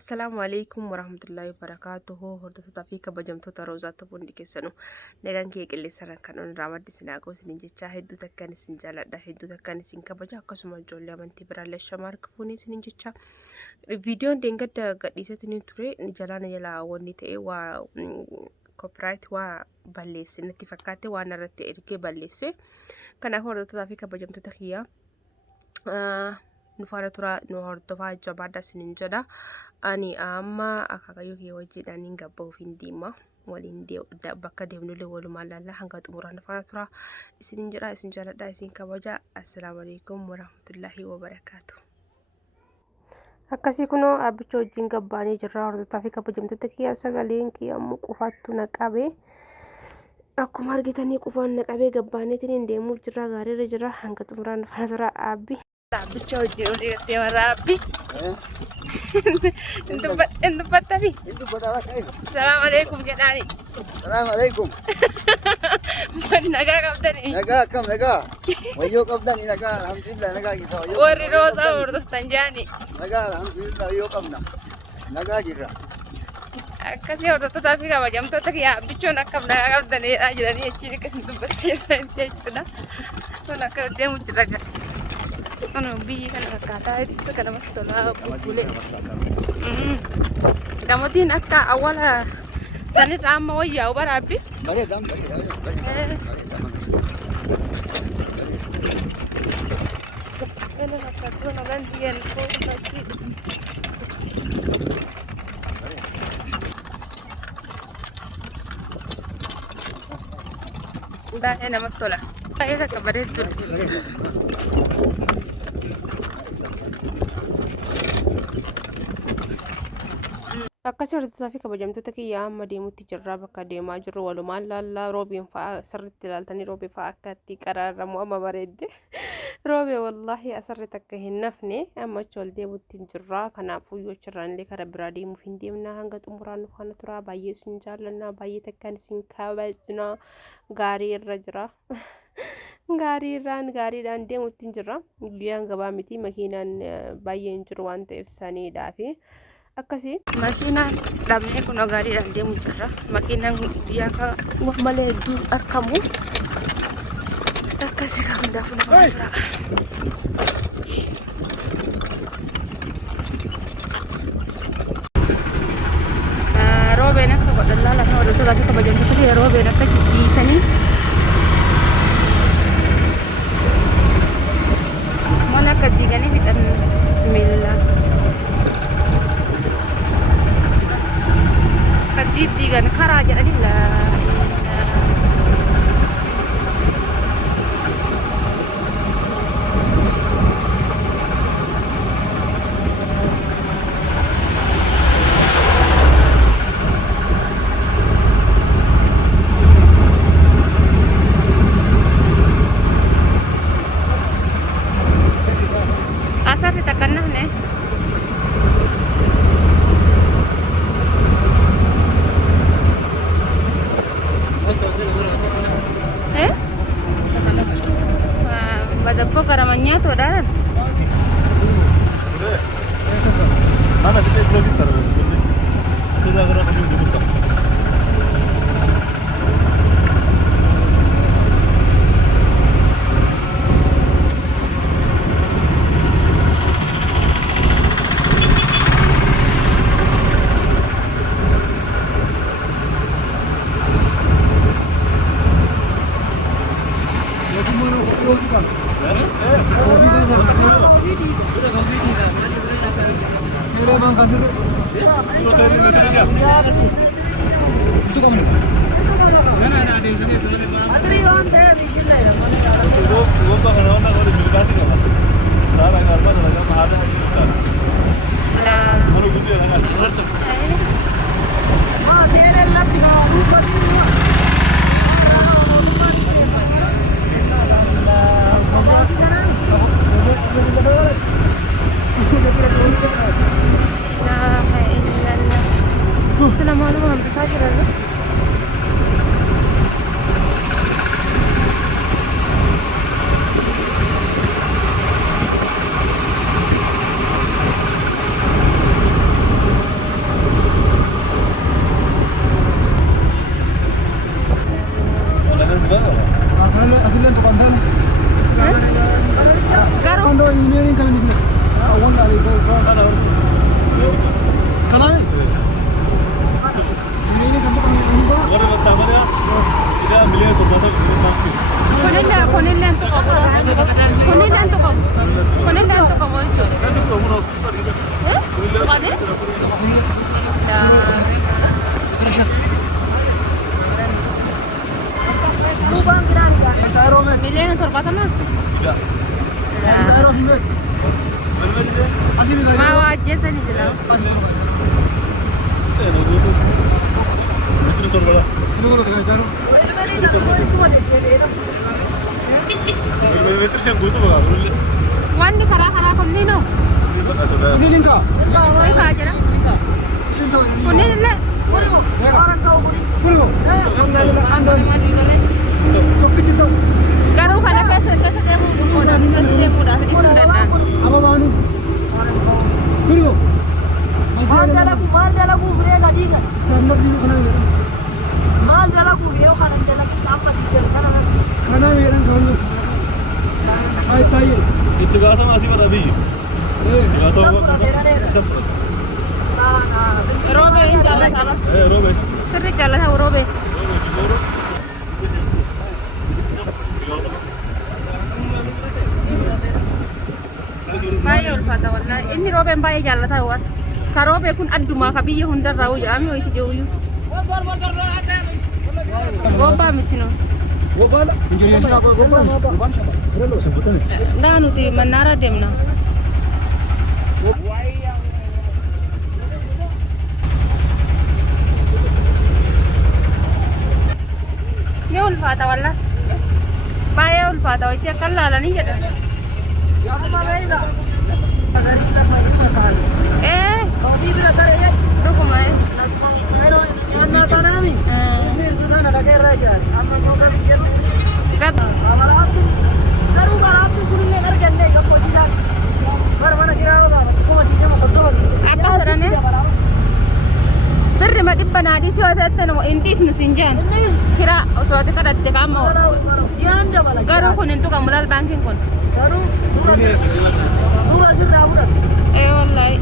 Assalamu alaikum warahmatullahi wabarakatuh. Hordoftoota fi kabajamtoota Roozaatti Boondii keessanuu nagaan kee qilleensarraan kan irraa maddi sinaa ga'u isiniin jechaa hedduu takkaan isin jaaladha, hedduu takkaan isin kabaja, akkasuma ijoollee amantii biraallee shamarra fuunee isiniin jechaa. Viidiyoon deengadda gadhiisatti ture jalaa jalaa wanni ta'e waa koopiraayit waa balleesse natti fakkaate waan irratti ergee balleesse. Kanaaf hordoftootaa fi kabajamtoota kiyyaa nu faana tura nu hordofaa jabaadha isiniin jedha. Ani amma akaakayyuu kee wajjiidhaan hin gabba'uuf hin deema waliin bakka deemnullee walumaan laallaa hanga xumuraan faana tura isiniin jedha. Isin jaaladha, isin kabaja. Assalaamu alaikum warahmatullahi wabarakaatu. Akkasii kunoo abbicha wajjin gabbaanii jirra. Hordoftoota fi kabajamtoota kiyyaa sagaleen kiyya ammoo qufaattu naqabee akkuma argitanii qufaan naqabee gabbaaniitiin hin deemuu jirra. Gaariirra jira hanga xumuraan faana tura abbi. Abbicha wajjin olii gattee warra abbi. Intu battafi. Assalamu alaikum jedhaani. Assalamu alaikum. Nagaa qabdanii. Nagaa akkam nagaa. Wayyoo qabdanii nagaa alhamdulillah nagaa keessa wayyoo. Warri Roozaa hordoftan jaani. Nagaa alhamdulillah wayyoo qabna. Nagaa jirra. Akkasii hordoftootaa fi kabajamtoota kiyyaa abbichoon akkam nagaa qabdaniidha jedhanii achiin akkasiin dubbattee jechuudha. Kun akka deemu jirra. Kun biyyi kana fakkaataa isa kana namatti tolaa bubbulee. Gamootiin akka awwaala sanirraa amma wayyaa'u baraabbi. Bareedam. Ini fakkaatu nagaan diyan koo fakkii. Baay'ee namatti tola. Baay'ee takka bareeddudha. Akkasii hordoftoota fi kabajamtoota kiyyaa amma deemutti jirra. Bakka deemaa jirru walumaan laallaa roobeen fa'aa sirriitti ilaaltanii roobee fa'aa akka itti qaraaramu amma bareedde. Roobee wallahi asirratti akka hin nafne amma achi ol deemutti jirra. Kanaafuu yoo achirraan illee karaa biraa deemuuf hin deemna hanga xumuraan nu faana tura. Baay'ee isin jaallanna, baay'ee takkaan isin kabajna. Gaarii irra jira. Gaariidhaan deemutti jirra. Guyyaan gabaa miti makiinaan baay'een jiru waan ta'eef saniidhaafi. Akkasii makiinaan dhabnee kun gaariidhaan deemu jirra. Makiinaan guyyaa kan malee hedduu argamu. Akkasii kan hundaafuu nama jira. Roobeen akka godhan laala hordoftoota fi kabajamtoota kiyya roobeen akka jijjiisanii mana akka diiganii fixan. Bismillah. Diigan karaa jedhanii asarri takkan nafne. Badabbo garamanya tuh dah. Mana kita belum taruh. Sudah gerak dulu buka. Assalamualaikum warahmatullahi wabarakatuh. Lubang kiraan ka. Miliyan ng torba sama. Tidak. Mawa aja sa nila. Itu. Itu sor bala. Meter siang gutu bala. Wan di kara-kara kumni no. Sudah. Ay ka aja na. Kunin nila. Garo ka na pesa kayo mo na sa muda sa isundan na. Mal dalagu brega diga. Standar dulu kana. Mal dalagu yo kana dalagu apa diga kana. Kana meran kamu. Ay tayo. Itu gasa masih pada biji. Gasa apa? Robe inshallah salah. Robe. Sirri jalla sa robe. Baay'ee ulfaata wallahi. Inni roobeen baay'ee jaallata waan. Ka roobee kun adduma ka biyya hundarraa hojii amii hoyti jehuyyuu. Gobbaa miti no. Ndaa nuti mannaara deemna. Ni ulfaata wallahi. Baay'ee ulfaata hoyti akka laalanii jedhan. Rukuma birri ma dhibba naadhii si hojjatan indiif nu sinjaan kira osoo ati kadhatte qaama garuu kun hin tuqamu laal baankiin kun wallahi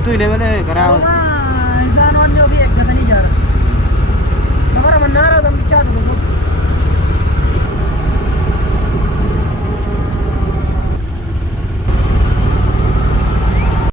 Itu ini mana? Karena